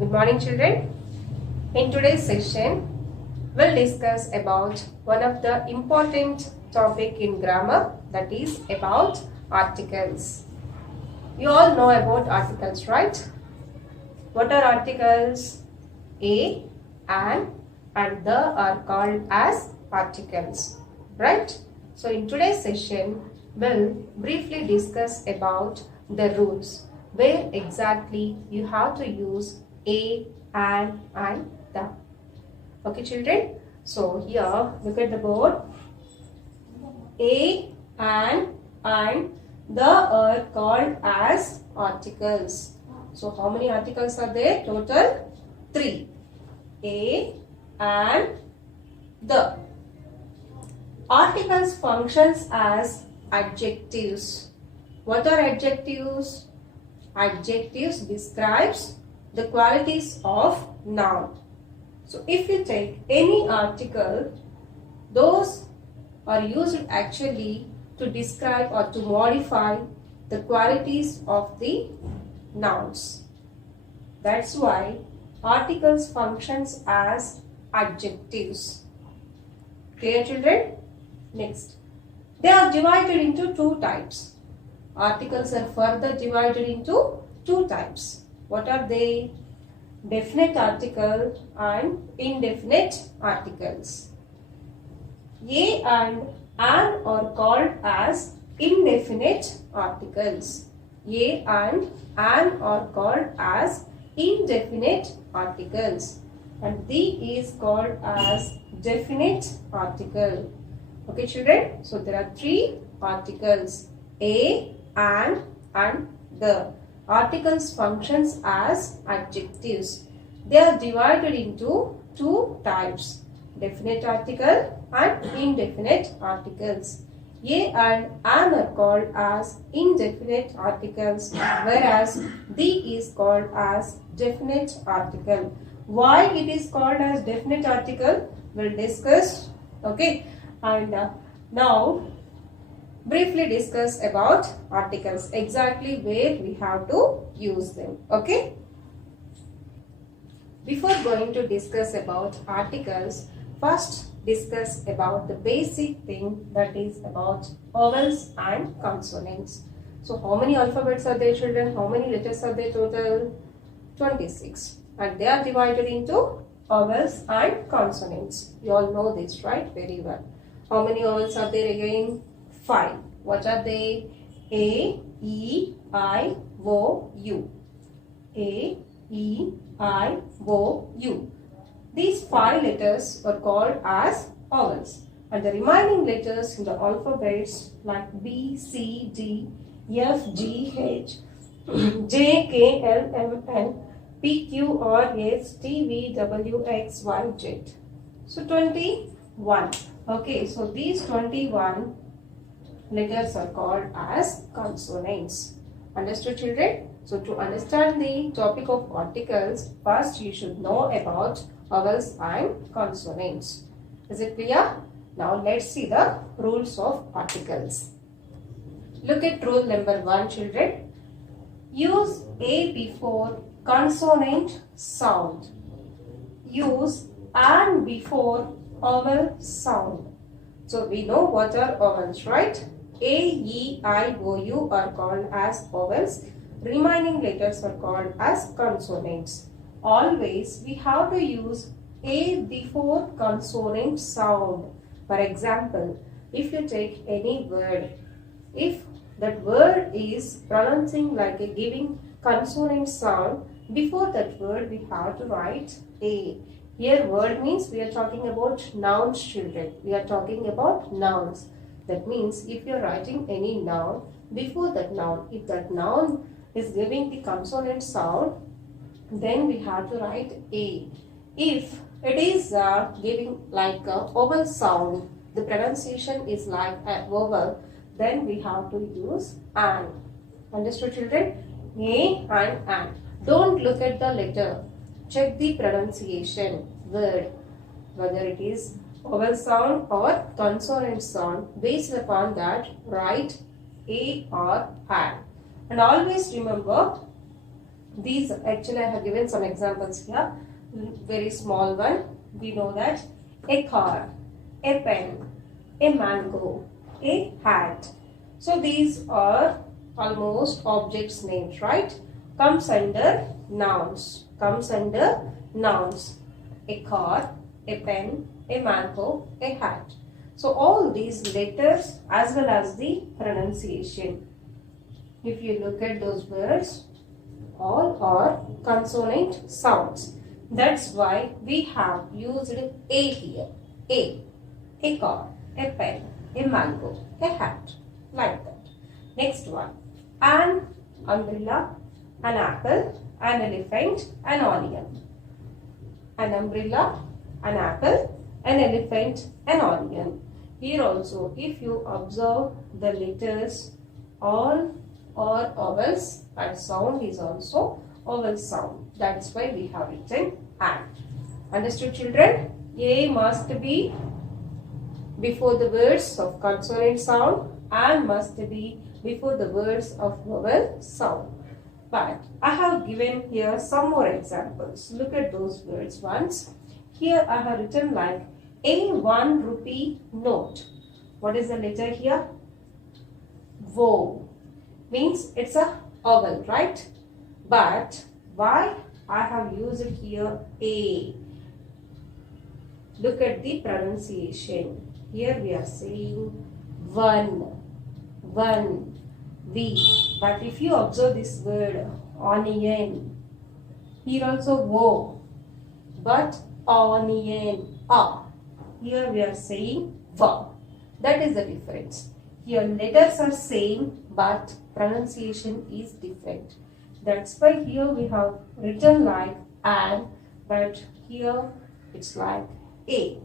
Good morning, children. In today's session, we'll discuss about one of the important topic in grammar, that is about articles. You all know about articles, right? What are articles? A and the are called as articles, right? So in today's session, we'll briefly discuss about the rules, where exactly you have to use a, and the. Okay, children? So here, look at the board. A and the are called as articles. So how many articles are there? Total 3. A and the. Articles functions as adjectives. What are adjectives? Adjectives describes the qualities of noun. So if you take any article, those are used actually to describe or to modify the qualities of the nouns. That's why articles functions as adjectives. Clear, children? Next, they are divided into 2 types. Articles are further divided into 2 types. What are they? Definite article and indefinite articles. A and an are called as indefinite articles. A and an are called as indefinite articles. And the is called as definite article. Okay, children? So there are 3 articles. A and the. Articles functions as adjectives. They are divided into 2 types, definite article and indefinite articles. A and an are called as indefinite articles, whereas the is called as definite article. Why it is called as definite article, we'll discuss. Okay, and now briefly discuss about articles, exactly where we have to use them. Okay. Before going to discuss about articles, first discuss about the basic thing, that is about vowels and consonants. So how many alphabets are there, children? How many letters are there total? 26. And they are divided into vowels and consonants. You all know this, right? Very well. How many vowels are there again? 5. What are they? A, E, I, O, U. A, E, I, O, U. These 5 letters are called as vowels. And the remaining letters in the alphabets like B, C, D, F, G, H, J, K, L, M, N, P, Q, R, S, T, V, W, X, Y, Z. So 21. Okay, so these 21 letters are called as consonants. Understood, children? So to understand the topic of articles, first you should know about vowels and consonants. Is it clear? Now let's see the rules of articles. Look at rule number 1, children. Use A before consonant sound. Use an before vowel sound. So we know what are vowels, right? A, E, I, O, U are called as vowels. Remaining letters are called as consonants. Always we have to use A before consonant sound. For example, if you take any word, if that word is pronouncing like a giving consonant sound, before that word we have to write A. Here word means we are talking about nouns, children. We are talking about nouns. That means if you are writing any noun, before that noun, if that noun is giving the consonant sound, then we have to write A. If it is giving like a vowel sound, the pronunciation is like a vowel, then we have to use an. Understood, children? A and an. Don't look at the letter. Check the pronunciation word, whether it is vowel sound or consonant sound. Based upon that, write A or an. And always remember, These actually I have given some examples here. Very small one. We know that a car, a pen, a mango, a hat. So these are almost objects names, right? Comes under nouns. Comes under nouns. A car, a pen, a mango, a hat. So all these letters as well as the pronunciation. If you look at those words, all are consonant sounds. That's why we have used a here. A car, a pen, a mango, a hat. Like that. Next one. An umbrella, an apple, an elephant, an onion. An umbrella, an apple, an elephant, an onion. Here also, if you observe the letters, all are vowels and sound is also vowel sound. That's why we have written and. Understood, children? A must be before the words of consonant sound and must be before the words of vowel sound. But I have given here some more examples. Look at those words once. Here I have written like a 1 rupee note. What is the letter here? Wo. Means it's a vowel, right? But why I have used here a? Look at the pronunciation. Here we are saying one, we. But if you observe this word onion, here also wo, but onion, ah. Here we are saying va. That is the difference. Here letters are same but pronunciation is different. That's why here we have written like an, but here it's like a.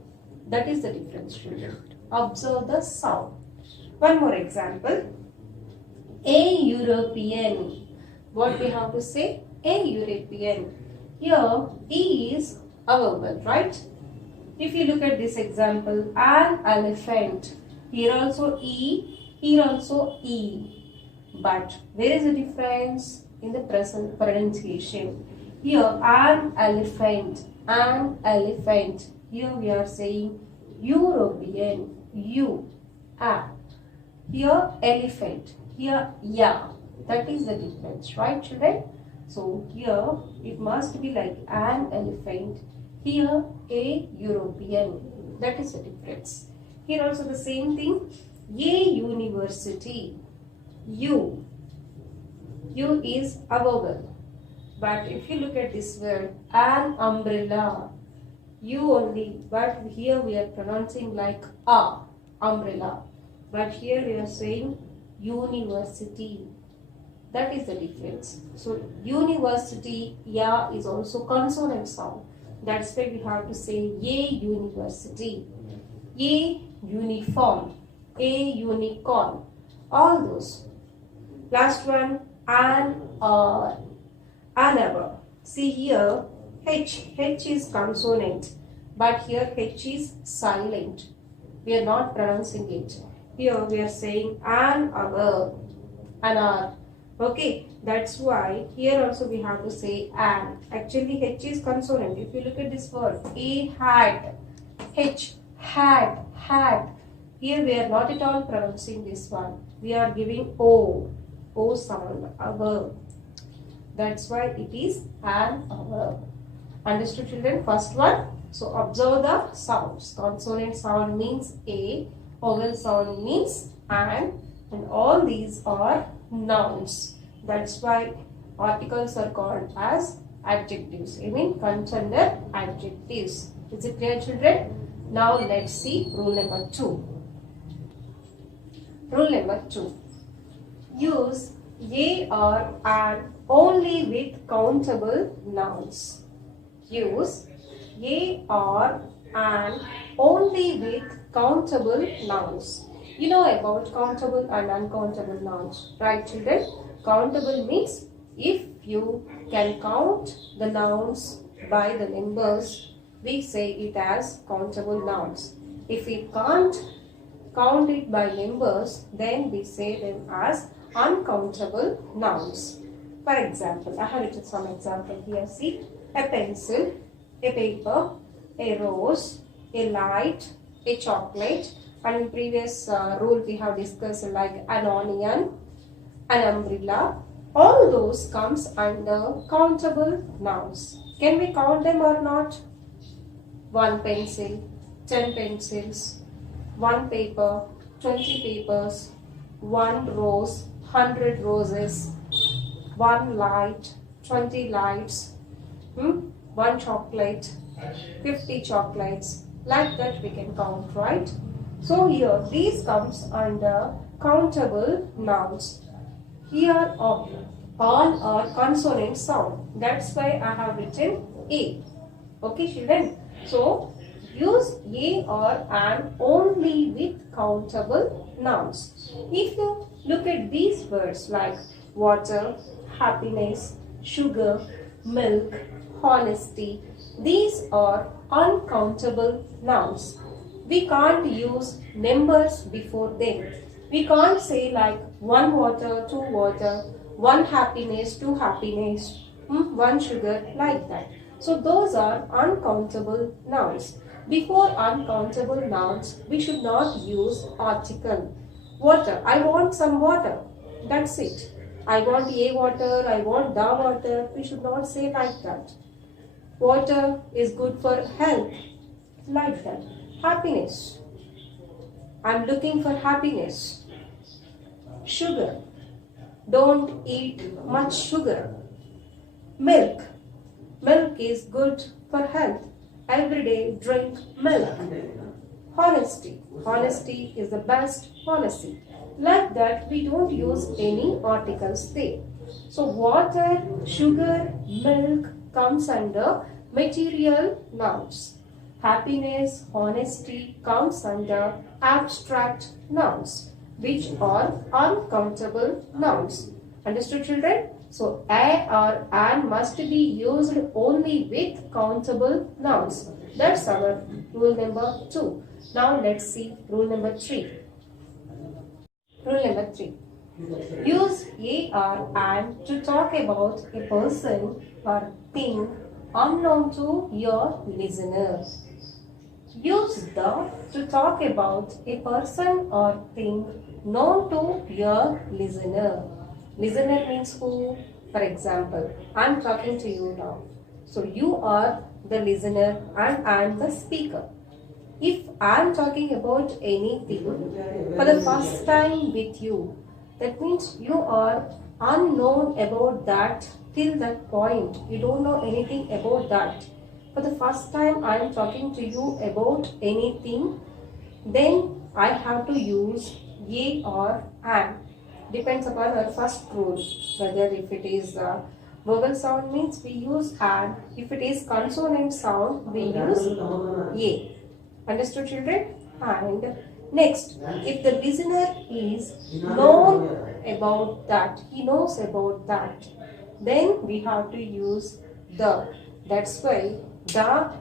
That is the difference, children. Observe the sound. One more example. A European. What we have to say? A European. Here E is a vowel, right? If you look at this example, an elephant. Here also E, here also E. But where is the difference? In the present pronunciation. Here an elephant. Here we are saying European, U, A. Here elephant, here ya. That is the difference, right, children? So here it must be like an elephant, here a European. That is the difference. Here also the same thing, a university, U. U is a vowel. But if you look at this word, an umbrella, U only, but here we are pronouncing like a, umbrella. But here we are saying university. That is the difference. So university, ya is also consonant sound. That's why we have to say a university, a uniform, a unicorn. All those. Last one, an hour. See here, H is consonant, but here H is silent. We are not pronouncing it. Here we are saying an hour, an hour. Okay, that's why here also we have to say an. Actually H is consonant. If you look at this word, a hat, H, hat. Here we are not at all pronouncing this one. We are giving O sound, hour. That's why it is an hour. Understood, children? First one. So observe the sounds. Consonant sound means a, vowel sound means an, and all these are nouns. That's why articles are called as adjectives. I mean comes under adjectives. Is it clear, children? Now let's see rule number 2. Rule number 2. Use a or an only with countable nouns. Use a or an only with countable nouns. You know about countable and uncountable nouns, right, children? Countable means if you can count the nouns by the numbers, we say it as countable nouns. If we can't count it by numbers, then we say them as uncountable nouns. For example, I have written some example here. See, a pencil, a paper, a rose, a light, a chocolate, and in previous rule we have discussed like an onion, an umbrella. All those comes under countable nouns. Can we count them or not? One pencil, 10 pencils, one paper, 20 papers, one rose, 100 roses, one light, 20 lights, one chocolate, 50 chocolates. Like that we can count, right? So here these comes under countable nouns. Here all are consonant sound. That's why I have written A. Okay, children. So use A or an only with countable nouns. If you look at these words like water, happiness, sugar, milk, honesty, these are uncountable nouns. We can't use numbers before them. We can't say like one water, two water, one happiness, two happiness, one sugar, like that. So those are uncountable nouns. Before uncountable nouns, we should not use article. Water, I want some water. That's it. I want a water, I want the water. We should not say like that. Water is good for health. Like that. Happiness. I'm looking for happiness. Sugar. Don't eat much sugar. Milk. Milk is good for health. Every day drink milk. Honesty. Honesty is the best policy. Like that we don't use any articles there. So water, sugar, milk comes under material nouns. Happiness, honesty comes under abstract nouns, which are uncountable nouns. Understood, children? So a or an must be used only with countable nouns. That's our rule number 2. Now let's see rule number 3. Rule number 3. Use a or an to talk about a person or thing unknown to your listener. Use the to talk about a person or thing known to your listener. Listener means who? For example, I am talking to you now. So you are the listener and I am the speaker. If I am talking about anything for the first time with you, that means you are unknown about that till that point. You don't know anything about that. For the first time I am talking to you about anything, then I have to use a or an. Depends upon our first rule. Whether if it is vowel sound means we use an. If it is consonant sound, we use a. Understood, children? And next, if the listener is known about that, he knows about that, then we have to use the. That's why the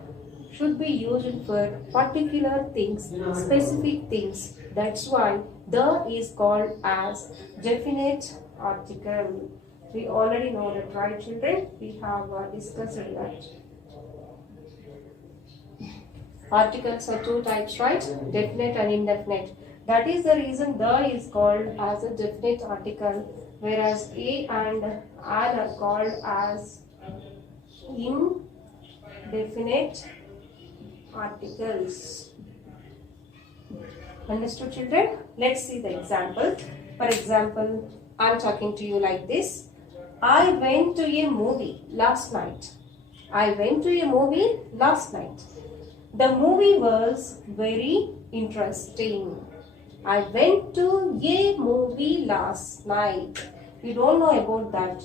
should be used for particular things, specific things. That's why the is called as definite article. We already know that, right, children? We have discussed that. Articles are two types, right? Definite and indefinite. That is the reason the is called as a definite article, whereas a and an are called as indefinite articles. Understood, children? Let's see the example. For example, I am talking to you like this. I went to a movie last night. I went to a movie last night. The movie was very interesting. I went to a movie last night. You don't know about that.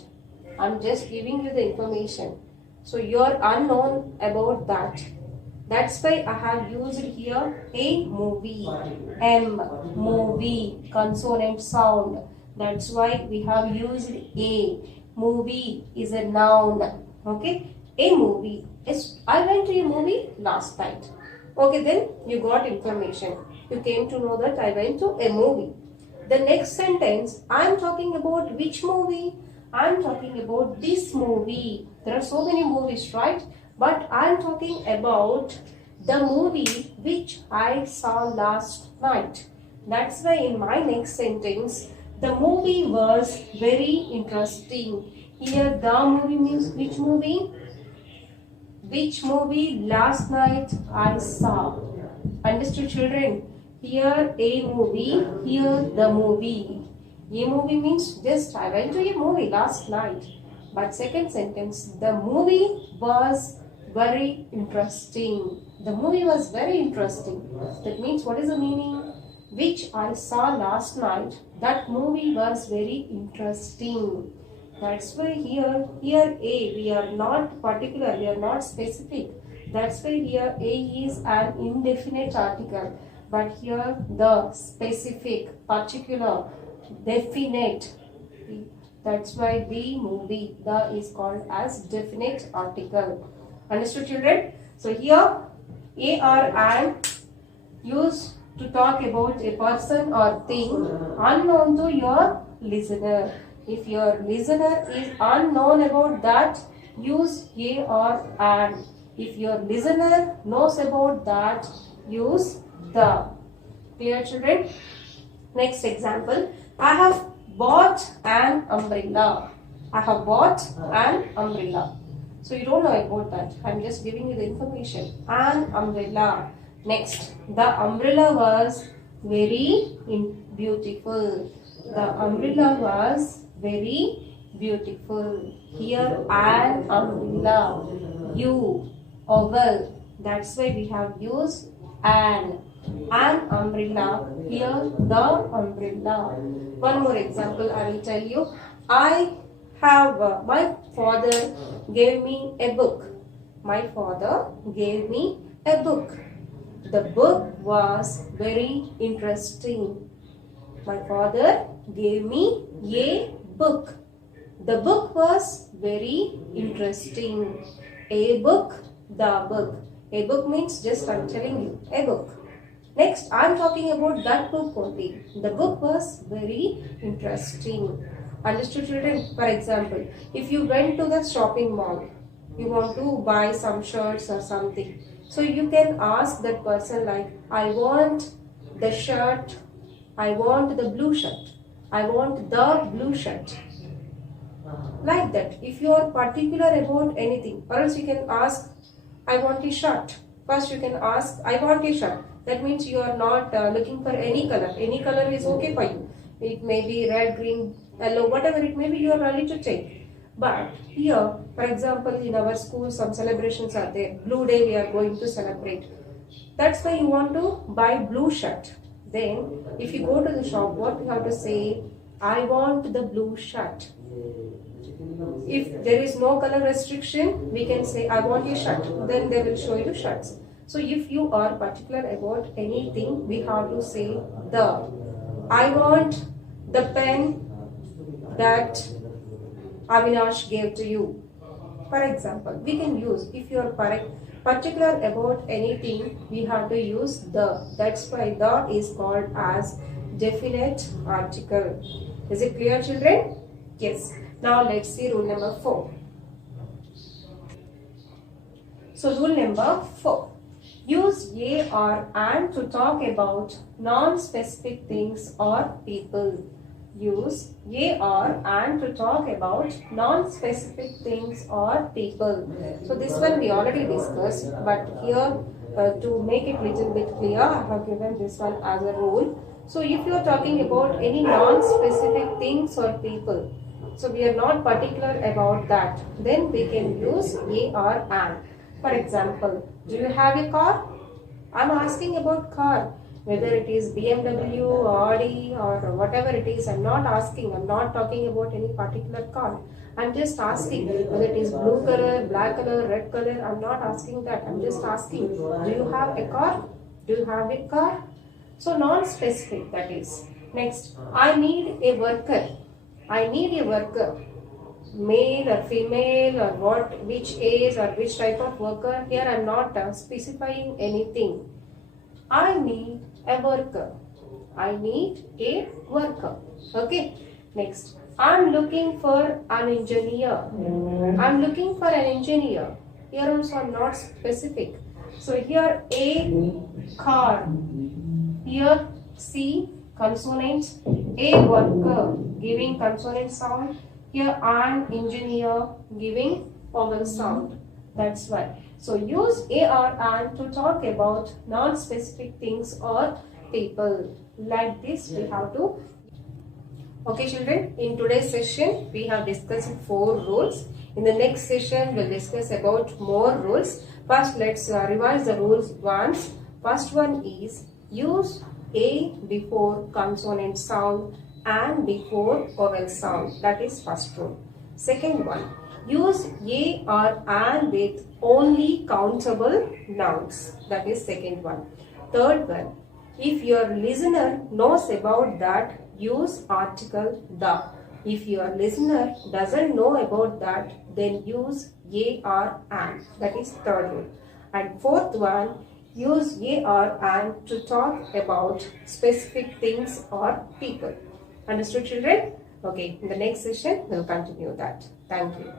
I'm just giving you the information. So you're unknown about that. That's why I have used here a movie. M, movie, consonant sound. That's why we have used a. Movie is a noun. Okay, a movie. I went to a movie last night. Okay, then you got information. You came to know that I went to a movie. The next sentence, I am talking about which movie? I'm talking about this movie. There are so many movies, right? But I'm talking about the movie which I saw last night. That's why in my next sentence, the movie was very interesting. Here the movie means which movie? Which movie last night I saw. Understood, children? Here a movie, here the movie. A movie means just I went to a movie last night. But second sentence, the movie was very interesting. The movie was very interesting. That means what is the meaning? Which I saw last night. That movie was very interesting. That's why here A, we are not particular, we are not specific. That's why here A is an indefinite article. But here the specific, particular, definite. That's why the movie, the is called as definite article. Understood, children? So here A or an used to talk about a person or thing unknown to your listener. If your listener is unknown about that, use a or an. If your listener knows about that, use the. Clear, children? Next example. I have bought an umbrella. I have bought an umbrella. So you don't know about that. I'm just giving you the information. An umbrella. Next. The umbrella was very beautiful. The umbrella was very beautiful. Here an umbrella. You, oval. That's why we have used an. An umbrella. Here the umbrella. One more example I will tell you. I have, my father gave me a book. My father gave me a book. The book was very interesting. My father gave me a book. The book was very interesting. A book, the book. A book means just I'm telling you, a book. Next, I'm talking about that book only. The book was very interesting. Understood, children? For example, if you went to the shopping mall, you want to buy some shirts or something. So you can ask that person like, I want the shirt, I want the blue shirt, I want the blue shirt. Like that. If you are particular about anything, or else you can ask, I want a shirt. First you can ask, I want a shirt. That means you are not looking for any color. Any color is okay for you. It may be red, green, yellow, whatever it may be, you are ready to take. But here, for example, in our school, some celebrations are there. Blue Day we are going to celebrate. That's why you want to buy blue shirt. Then, if you go to the shop, what you have to say? I want the blue shirt. If there is no color restriction, we can say I want a shirt. Then they will show you shirts. So if you are particular about anything, we have to say the. I want the pen that Avinash gave to you. For example, we can use, if you are particular about anything, we have to use the. That's why the is called as definite article. Is it clear, children? Yes. Now let's see rule number 4. So rule number 4. Use a or an to talk about non-specific things or people. Use a or an to talk about non-specific things or people. So this one we already discussed, but here to make it little bit clear, I have given this one as a rule. So if you are talking about any non-specific things or people, so we are not particular about that, then we can use a or an. For example, do you have a car? I am asking about car. Whether it is BMW, Audi or whatever it is, I am not asking. I am not talking about any particular car. I am just asking whether it is blue color, black color, red color. I am not asking that. I am just asking, do you have a car? Do you have a car? So non-specific, that is. Next, I need a worker. I need a worker. Male or female or what, which age or which type of worker. Here I am not specifying anything. I need a worker. I need a worker. Okay. Next, I'm looking for an engineer. I'm looking for an engineer. Here also I'm not specific. So here A, car. Here C, consonant. A, worker, giving consonant sound. Here an engineer, giving vowel sound. That's why. So use a or an to talk about non-specific things or people. Like this we have to. Okay children, in today's session we have discussed 4 rules. In the next session we'll discuss about more rules. First let's revise the rules once. First one is use a before consonant sound and before vowel sound. That is first rule. Second one, use a or an with only countable nouns. That is second one. Third one, if your listener knows about that, use article the. If your listener doesn't know about that, then use a or an. That is third rule. And fourth one, use a or an to talk about specific things or people. Understood children? Okay, in the next session, we'll continue that. Thank you.